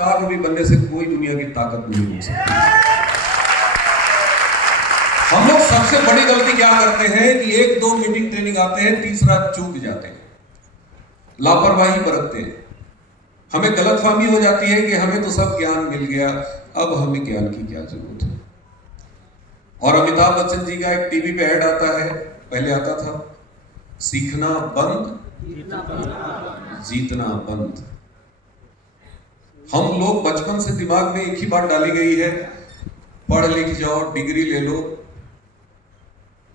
4 रुपये बनने से कोई दुनिया की ताकत नहीं हो सकती। हम लोग सबसे बड़ी गलती क्या करते हैं कि 1-2 मीटिंग ट्रेनिंग आते हैं, तीसरा चूक जाते हैं, लापरवाही बरतते हैं। हमें गलतफहमी हो जाती है कि हमें तो सब ज्ञान मिल गया, अब हमें ज्ञान की क्या जरूरत है। और अमिताभ बच्चन जी का एक टीवी पे ऐड आता है, पहले आता था, सीखना बंद जीतना बंद। हम लोग बचपन से दिमाग में एक ही बात डाली गई है, पढ़ लिख जाओ, डिग्री ले लो,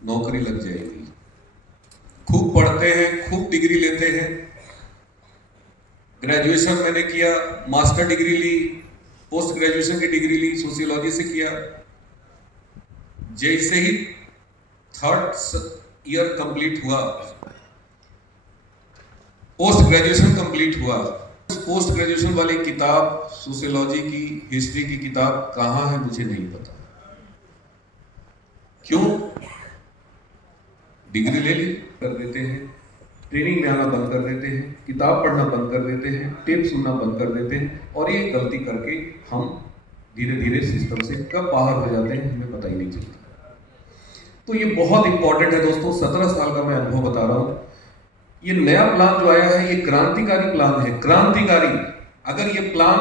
नौकरी लग जाएगी। खूब पढ़ते हैं, खूब डिग्री लेते हैं। ग्रेजुएशन मैंने किया, मास्टर डिग्री ली, पोस्ट ग्रेजुएशन की डिग्री ली, सोशियोलॉजी से किया। जैसे ही 3rd ईयर कंप्लीट हुआ, पोस्ट ग्रेजुएशन कंप्लीट हुआ, पोस्ट ग्रेजुएशन वाली किताब, सोशियोलॉजी की, हिस्ट्री की किताब कहां है मुझे नहीं पता। क्यों? डिग्री ले ली, कर देते हैं, ट्रेनिंग में आना बंद कर देते हैं, किताब पढ़ना बंद कर देते हैं, टेप सुनना बंद कर देते हैं, और ये गलती करके हम धीरे धीरे सिस्टम से कब बाहर हो जाते हैं हमें पता ही नहीं चलता। तो ये बहुत इंपॉर्टेंट है दोस्तों। 17 साल का मैं अनुभव बता रहा हूं। ये नया प्लान जो आया है, ये क्रांतिकारी प्लान है, क्रांतिकारी। अगर ये प्लान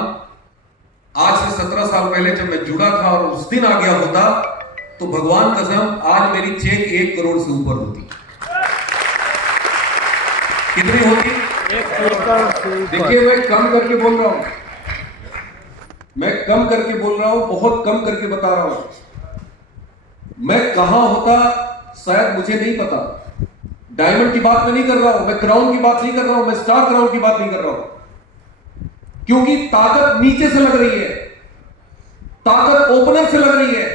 आज से 17 साल पहले जब मैं जुड़ा था और उस दिन आ गया होता, तो भगवान कसम आज मेरी चेक 1 करोड़ से ऊपर होती। कितनी होती? 1 करोड़ से ऊपर। देखिए, मैं कम करके बोल रहा हूं, मैं कम करके बोल रहा हूं, बहुत कम करके बता रहा हूं। मैं कहां होता शायद मुझे नहीं पता। डायमंड की बात मैं नहीं कर रहा हूं, मैं क्राउन की बात नहीं कर रहा हूं, मैं स्टार क्राउन की बात नहीं कर रहा हूं, क्योंकि ताकत नीचे से लग रही है, ताकत ओपनर से लग रही है।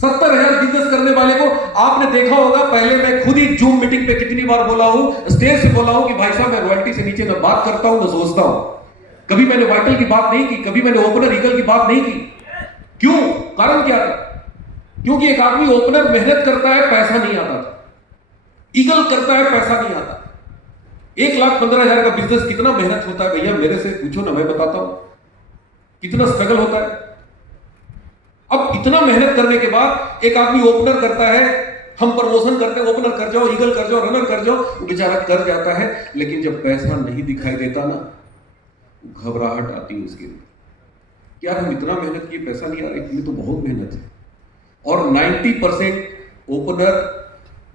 70,000 बिजनेस करने वाले को आपने देखा होगा, पहले मैं खुद ही जूम मीटिंग पे कितनी बार बोला हूं, स्टेज से बोला हूं कि भाई साहब मैं रॉयल्टी से नीचे ना बात करता हूं ना सोचता हूं। कभी मैंने वाइटल की बात नहीं की, कभी मैंने ओपनर ईगल की बात नहीं की। क्यों? कारण क्या था? क्योंकि एक आदमी ओपनर मेहनत करता है, पैसा नहीं आता था, ईगल करता है, पैसा नहीं आता। 1,15,000 का बिजनेस कितना मेहनत होता है भैया, मेरे से पूछो ना, मैं बताता हूं कितना स्ट्रगल होता है। अब इतना मेहनत करने के बाद एक आदमी ओपनर करता है, हम प्रमोशन करते हैं, ओपनर कर जाओ, ईगल कर जाओ, रनर कर जाओ, वो बेचारा कर जाता है, लेकिन जब पैसा नहीं दिखाई देता ना, घबराहट आती है उसके अंदर। यार हम इतना मेहनत किए, पैसा नहीं आ रहा, इतनी तो बहुत मेहनत है। और 90% ओपनर,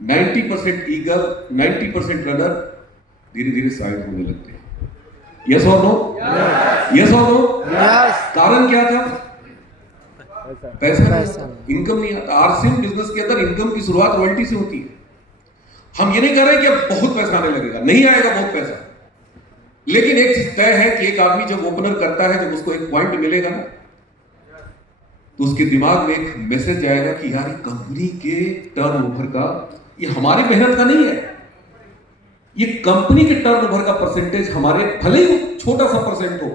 90% ईगल, 90% रनर धीरे धीरे साइड होने लगते हैं। यस और नो? यस और नो? कारण क्या था? पैसा नहीं, इनकम नहीं आता। आरसीएम बिजनेस के अंदर इनकम की शुरुआत रॉयल्टी से होती है। हम ये नहीं कह रहे कि अब बहुत पैसा आने लगेगा, नहीं आएगा बहुत पैसा, लेकिन एक चीज तय है कि एक आदमी जब ओपनर करता है, जब उसको एक पॉइंट मिलेगा ना, तो उसके दिमाग में एक मैसेज आएगा कि यार कंपनी के टर्नओवर का, ये हमारी मेहनत का नहीं है, ये कंपनी के टर्नओवर का परसेंटेज हमारे, भले ही छोटा सा परसेंट हो,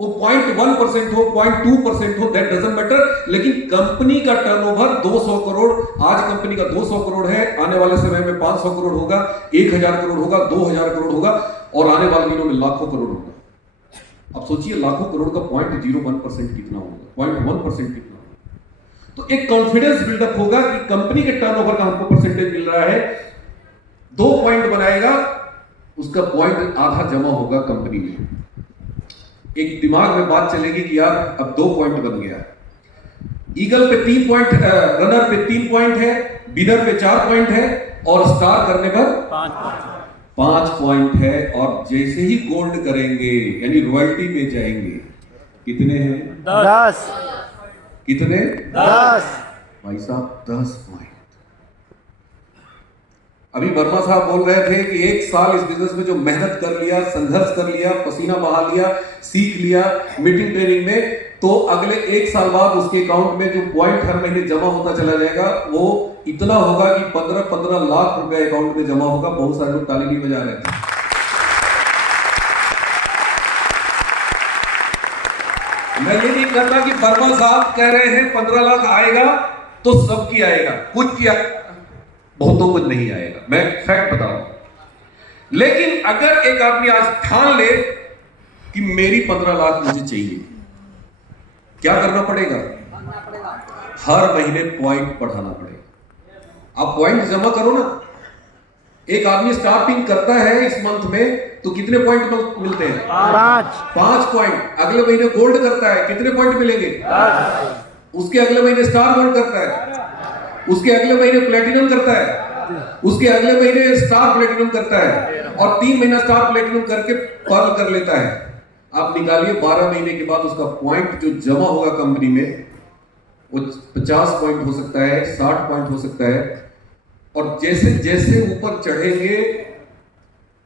वो 0.1% हो, 0.2% हो, दैट डजंट मैटर, लेकिन कंपनी का टर्नओवर 200 करोड़, आज कंपनी का 200 करोड़ है, आने वाले समय में 500 करोड़ होगा, 1000 करोड़ होगा, 2000 करोड़ होगा, और आने वाले दिनों में लाखों करोड़ होगा। अब सोचिए लाखों करोड़ का 0.01% कितना होगा, 0.1% कितना होगा। तो एक कॉन्फिडेंस बिल्डअप होगा कि कंपनी के टर्नओवर का हमको परसेंटेज मिल रहा है, 2 पॉइंट बनाएगा, उसका पॉइंट आधा जमा होगा कंपनी में। एक दिमाग में बात चलेगी कि यार अब 2 पॉइंट बन गया। ईगल पे 3 पॉइंट, रनर पे 3 पॉइंट है, विनर पे 4 पॉइंट है, और स्टार करने पर 5 पॉइंट है। और जैसे ही गोल्ड करेंगे यानी रॉयल्टी में जाएंगे, कितने हैं? 10। कितने? 10। भाई साहब 10 पॉइंट। अभी वर्मा साहब बोल रहे थे कि 1 साल इस बिजनेस में जो मेहनत कर लिया, संघर्ष कर लिया, पसीना बहा लिया, सीख लिया मीटिंग ट्रेनिंग में, तो अगले 1 साल बाद उसके अकाउंट में जो पॉइंट हर महीने जमा होता चला जाएगा, वो इतना होगा कि 15-15 लाख रुपए अकाउंट में जमा होगा। बहुत सारे लोग ताली भी बजा रहे थे। मैं ये नहीं कहता कि वर्मा साहब कह रहे हैं 15 लाख आएगा तो सबकी आएगा, कुछ किया बहुतों को नहीं आएगा, मैं फैक्ट बता रहा हूं। लेकिन अगर एक आदमी आज ठान ले कि मेरी 15 लाख मुझे चाहिए, क्या करना पड़ेगा? हर महीने पॉइंट बढ़ाना पड़ेगा। आप पॉइंट जमा करो ना। एक आदमी स्टार्टिंग करता है इस मंथ में तो कितने पॉइंट मिलते हैं? 5 पॉइंट। अगले महीने गोल्ड करता है, कितने पॉइंट मिलेंगे? 10। उसके अगले महीने स्टार गोल्ड करता है, उसके अगले महीने प्लेटिनम करता है, उसके अगले महीने स्टार प्लेटिनम करता है, और 3 महीना स्टार प्लेटिनम करके पर्ल कर लेता है। आप निकालिए 12 महीने के बाद उसका पॉइंट जो जमा होगा कंपनी में वो 50 पॉइंट हो सकता है, 60 पॉइंट हो सकता है। और जैसे जैसे ऊपर चढ़ेंगे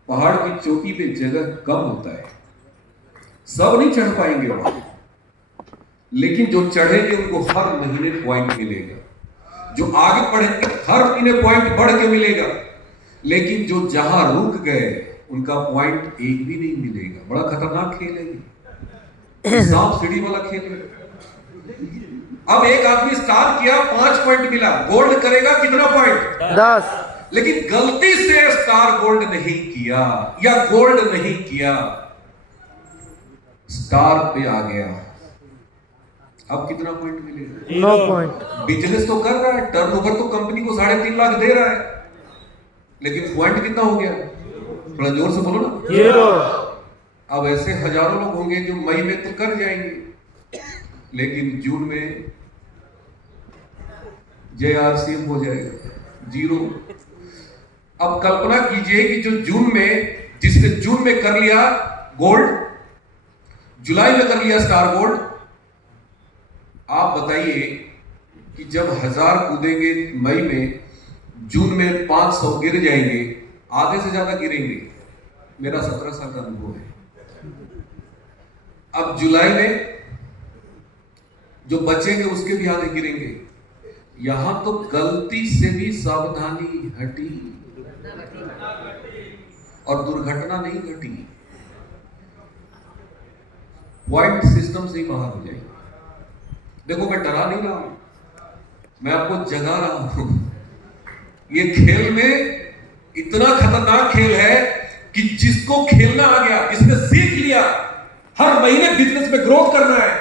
पहाड़ की चोटी पे जगह कम होता है, सब नहीं चढ़ पाएंगे वहां, लेकिन जो चढ़ेंगे उनको हर महीने पॉइंट मिलेगा। जो आगे बढ़ेंगे हर महीने पॉइंट बढ़ के मिलेगा, लेकिन जो जहां रुक गए उनका पॉइंट एक भी नहीं मिलेगा। बड़ा खतरनाक खेल है ये, सांप सीढ़ी वाला खेल है। अब एक आदमी स्टार किया, 5 पॉइंट मिला, गोल्ड करेगा कितना पॉइंट? 10। लेकिन गलती से स्टार गोल्ड नहीं किया या गोल्ड नहीं किया, स्टार पे आ गया, अब कितना पॉइंट मिलेगा? 9 पॉइंट। बिजनेस तो कर रहा है, टर्नओवर तो कंपनी को 3.5 लाख दे रहा है, लेकिन पॉइंट कितना हो गया? थोड़ा जोर से बोलो ना। 0। अब ऐसे हजारों लोग होंगे जो मई में तो कर जाएंगे, लेकिन जून में JRCM हो जाएगा 0। अब कल्पना कीजिए कि जो जून में, जिसने जून में कर लिया गोल्ड, जुलाई में कर लिया स्टार गोल्ड, आप बताइए कि जब 1000 कूदेंगे मई में, जून में 500 गिर जाएंगे, आधे से ज्यादा गिरेंगे। मेरा 17 साल का अनुभव है। अब जुलाई में जो बचेंगे उसके भी आधे गिरेंगे। यहां तो गलती से भी सावधानी हटी और दुर्घटना नहीं घटी, पॉइंट सिस्टम से ही बाहर हो जाएगी। देखो मैं डरा नहीं रहा हूं, मैं आपको जगा रहा हूं। ये खेल में इतना खतरनाक खेल है कि जिसको खेलना आ गया, जिसने सीख लिया हर महीने बिजनेस में ग्रोथ करना है,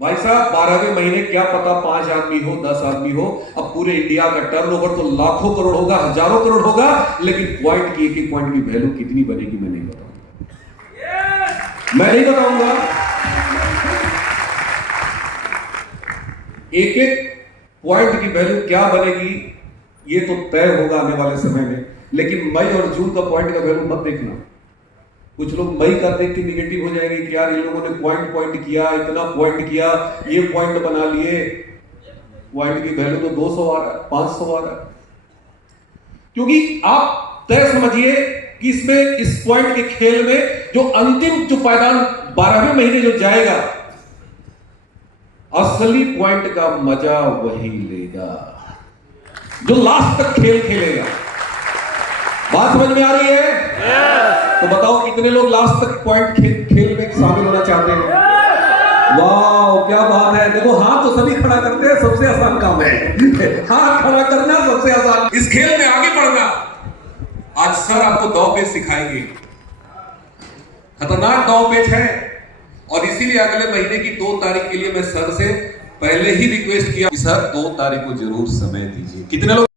भाई साहब 12वें महीने क्या पता 5 आदमी हो, 10 आदमी हो, अब पूरे इंडिया का टर्नओवर तो लाखों करोड़ होगा, हजारों करोड़ होगा, लेकिन पॉइंट की एक पॉइंट की वैल्यू कितनी बनेगी मैं नहीं बताऊंगा। मैं नहीं बताऊंगा। एक पॉइंट की वैल्यू क्या बनेगी ये तो तय होगा आने वाले समय में, लेकिन मई और जून का पॉइंट का वैल्यू मत देखना। कुछ लोग मई का देख के निगेटिव हो जाएंगे कि यार इन लोगों ने पॉइंट किया, इतना पॉइंट किया, ये पॉइंट बना लिए, पॉइंट की वैल्यू तो 200 आ रहा है, 500 आ रहा है। क्योंकि आप तय समझिए कि इसमें, इस पॉइंट के खेल में जो अंतिम जो पायदान 12वें महीने जो जाएगा, असली पॉइंट का मजा वही लेगा जो लास्ट तक खेल खेलेगा। बात समझ में आ रही है? तो बताओ कितने लोग लास्ट तक पॉइंट खेल में शामिल होना चाहते हैं? वाह क्या बात है। देखो हाथ तो सभी खड़ा करते हैं, सबसे आसान काम है हाथ खड़ा करना, सबसे आसान। इस खेल में आगे बढ़ना आज सर आपको दांव पेच सिखाएंगे। खतरनाक दांव पेच है, और इसीलिए अगले महीने की 2 तारीख के लिए मैं सर से पहले ही रिक्वेस्ट किया कि सर 2 तारीख को जरूर समय दीजिए। कितने लोग